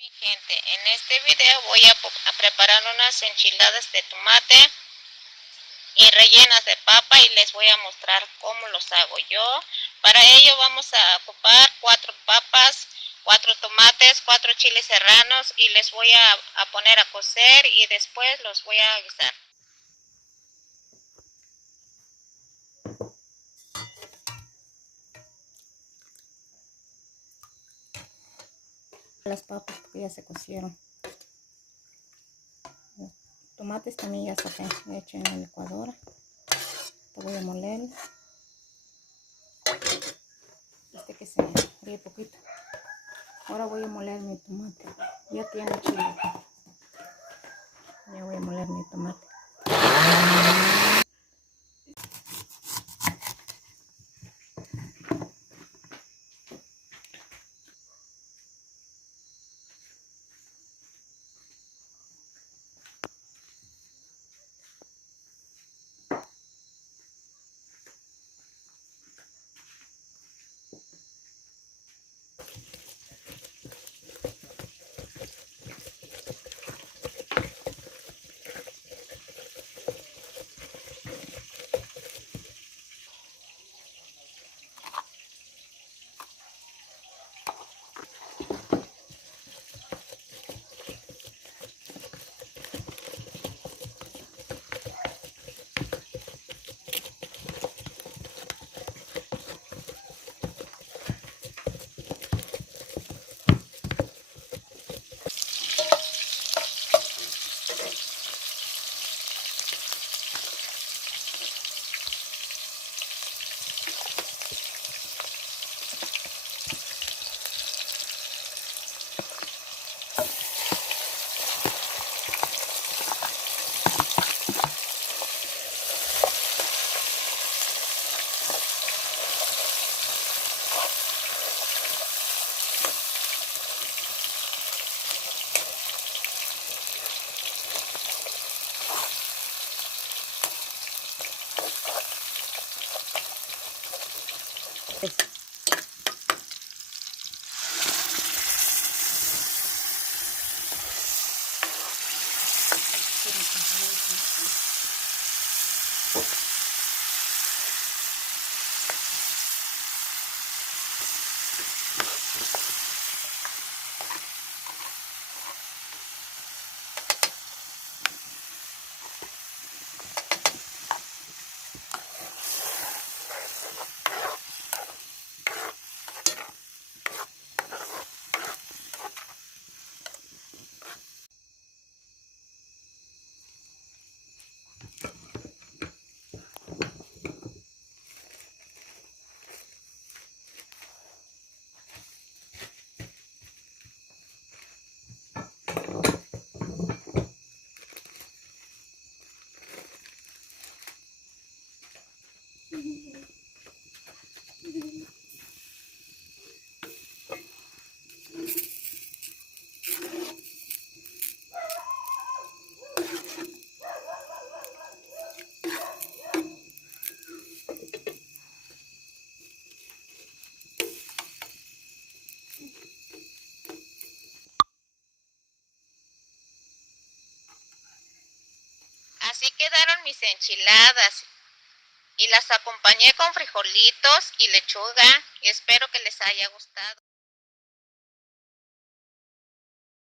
Mi gente, en este video voy a preparar unas enchiladas de tomate y rellenas de papa y les voy a mostrar cómo los hago yo. Para ello vamos a ocupar 4 papas, 4 tomates, 4 chiles serranos y les voy a poner a cocer y después los voy a guisar. Las papas porque ya se cocieron. Los tomates también ya saqué, he hecho en la licuadora. Te voy a moler. Que se fríe poquito. Ahora voy a moler mi tomate. Ya tiene chile. Ya voy a moler mi tomate. Así quedaron mis enchiladas y las acompañé con frijolitos y lechuga y espero que les haya gustado.